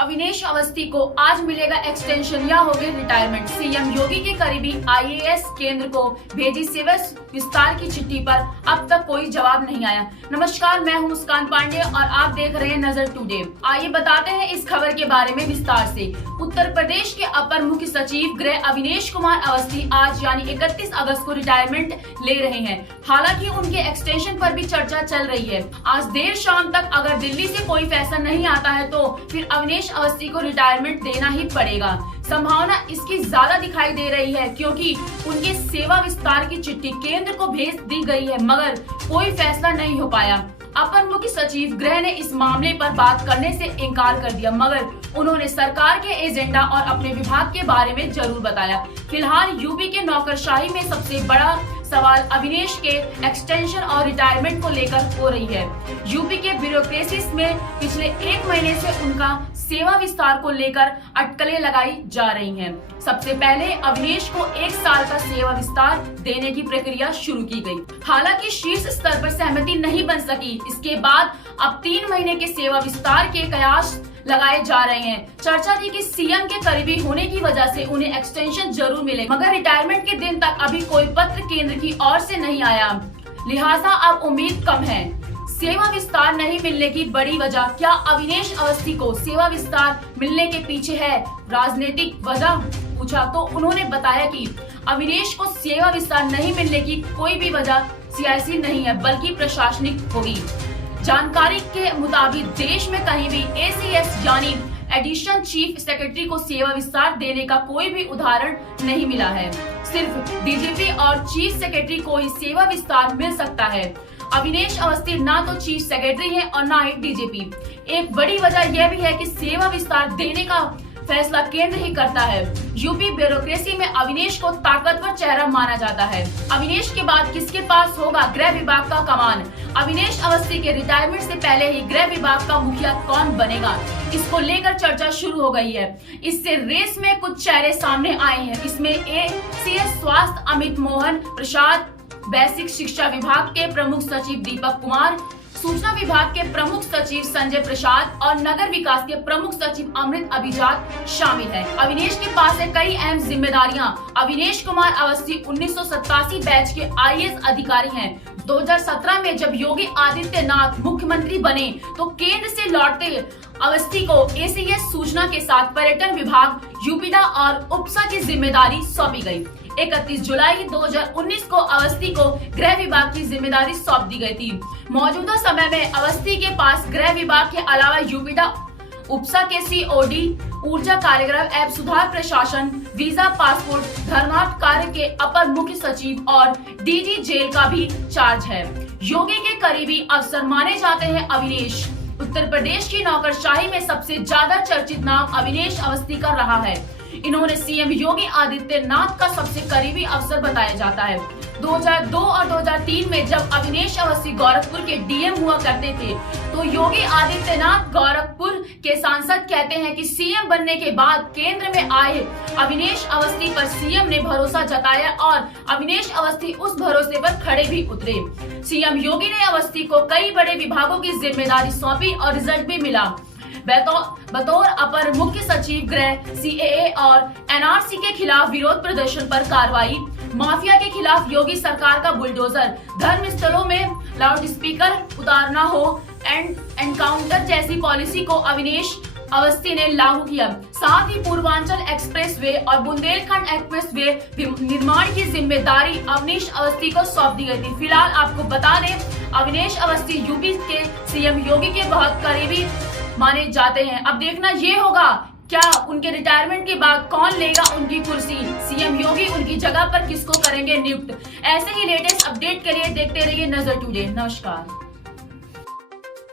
अविनेश अवस्थी को आज मिलेगा एक्सटेंशन या होगी रिटायरमेंट। सीएम योगी के करीबी आईएएस केंद्र को भेजी सेवा विस्तार की चिट्ठी पर अब तक कोई जवाब नहीं आया। नमस्कार, मैं हूं मुस्कान पांडे और आप देख रहे हैं नजर टुडे। आइए बताते हैं इस खबर के बारे में विस्तार से। उत्तर प्रदेश के अपर मुख्य सचिव गृह अविनेश कुमार अवस्थी आज यानी 31 अगस्त को रिटायरमेंट ले रहे हैं। हालांकि उनके एक्सटेंशन पर भी चर्चा चल रही है। आज देर शाम तक अगर दिल्ली से कोई फैसला नहीं आता है तो फिर अविनेश अवस्थी को रिटायरमेंट देना ही पड़ेगा। संभावना इसकी ज्यादा दिखाई दे रही है क्योंकि उनके सेवा विस्तार की चिट्ठी केंद्र को भेज दी गई है मगर कोई फैसला नहीं हो पाया। अपर मुख्य सचिव गृह ने इस मामले पर बात करने से इनकार कर दिया मगर उन्होंने सरकार के एजेंडा और अपने विभाग के बारे में जरूर बताया। फिलहाल यूपी के नौकरशाही में सबसे बड़ा सवाल अविनेश के एक्सटेंशन और रिटायरमेंट को लेकर हो रही है। यूपी के ब्यूरोक्रेसी में पिछले 1 महीने से उनका सेवा विस्तार को लेकर अटकलें लगाई जा रही हैं। सबसे पहले अविनेश को 1 साल का सेवा विस्तार देने की प्रक्रिया शुरू की गई। हालांकि शीर्ष स्तर पर सहमति नहीं बन सकी। इसके बाद अब 3 महीने के सेवा विस्तार के कयास लगाए जा रहे हैं। चर्चा थी कि सीएम के करीबी होने की वजह से उन्हें एक्सटेंशन जरूर मिले मगर रिटायरमेंट के दिन तक अभी कोई पत्र केंद्र की ओर से नहीं आया, लिहाजा अब उम्मीद कम है। सेवा विस्तार नहीं मिलने की बड़ी वजह क्या अविनेश अवस्थी को सेवा विस्तार मिलने के पीछे है राजनीतिक वजह पूछा तो उन्होंने बताया कि अविनेश को सेवा विस्तार नहीं मिलने की कोई भी वजह सियासी नहीं है बल्कि प्रशासनिक होगी। जानकारी के मुताबिक देश में कहीं भी एसीएस यानी एडिशनल चीफ सेक्रेटरी को सेवा विस्तार देने का कोई भी उदाहरण नहीं मिला है। सिर्फ डीजीपी और चीफ सेक्रेटरी को ही सेवा विस्तार मिल सकता है। अविनेश अवस्थी ना तो चीफ सेक्रेटरी है और ना ही डीजीपी। एक बड़ी वजह यह भी है कि सेवा विस्तार देने का फैसला केंद्र ही करता है। यूपी ब्यूरोक्रेसी में अविनेश को ताकतवर चेहरा माना जाता है। अविनेश के बाद किसके पास होगा गृह विभाग का कमान? अविनेश अवस्थी के रिटायरमेंट से पहले ही गृह विभाग का मुखिया कौन बनेगा, इसको लेकर चर्चा शुरू हो गई है। इससे रेस में कुछ चेहरे सामने आए हैं। इसमें एसीएस स्वास्थ्य अमित मोहन प्रसाद, बेसिक शिक्षा विभाग के प्रमुख सचिव दीपक कुमार, सूचना विभाग के प्रमुख सचिव संजय प्रसाद और नगर विकास के प्रमुख सचिव अमृत अभिजात शामिल हैं। अविनेश के पास है कई अहम जिम्मेदारियां। अविनेश कुमार अवस्थी 1987 बैच के आईएएस अधिकारी हैं। 2017 में जब योगी आदित्यनाथ मुख्यमंत्री बने तो केंद्र से लौटते अवस्थी को एसीएस सूचना के साथ पर्यटन विभाग यूपीडा और उपसा की जिम्मेदारी सौंपी गई। 31 जुलाई 2019 को अवस्थी को गृह विभाग की जिम्मेदारी सौंप दी गई थी। मौजूदा समय में अवस्थी के पास गृह विभाग के अलावा यूपीडा, उपसा के सीओडी, ऊर्जा कार्यक्रम एवं सुधार प्रशासन, वीजा, पासपोर्ट, धर्मार्थ कार्य के अपर मुख्य सचिव और डीजी जेल का भी चार्ज है। योगी के करीबी अफसर माने जाते हैं अविनेश। उत्तर प्रदेश की नौकरशाही में सबसे ज्यादा चर्चित नाम अविनेश अवस्थी का रहा है। इन्होंने सीएम योगी आदित्यनाथ का सबसे करीबी अफसर बताया जाता है। 2002 और 2003 में जब अविनेश अवस्थी गोरखपुर के डीएम हुआ करते थे तो योगी आदित्यनाथ गोरखपुर के सांसद कहते हैं कि सीएम बनने के बाद केंद्र में आए अविनेश अवस्थी पर सीएम ने भरोसा जताया और अविनेश अवस्थी उस भरोसे पर खड़े भी उतरे। सीएम योगी ने अवस्थी को कई बड़े विभागों की जिम्मेदारी सौंपी और रिजल्ट भी मिला। बतौर अपर मुख्य सचिव गृह सीएए और एनआरसी के खिलाफ विरोध प्रदर्शन पर कार्रवाई, माफिया के खिलाफ योगी सरकार का बुलडोजर, धर्म स्थलों में लाउड स्पीकर उतारना हो, एनकाउंटर जैसी पॉलिसी को अविनेश अवस्थी ने लागू किया। साथ ही पूर्वांचल एक्सप्रेसवे और बुंदेलखंड एक्सप्रेसवे निर्माण की जिम्मेदारी अविनेश अवस्थी को सौंप दी गई थी। फिलहाल आपको बता दें अविनेश अवस्थी यूपी के सीएम योगी के बहुत करीबी माने जाते हैं। अब देखना ये होगा क्या उनके रिटायरमेंट के बाद कौन लेगा उनकी कुर्सी। सीएम योगी उनकी जगह पर किसको करेंगे नियुक्त। ऐसे ही लेटेस्ट अपडेट के लिए देखते रहिए नजर टुडे। नमस्कार।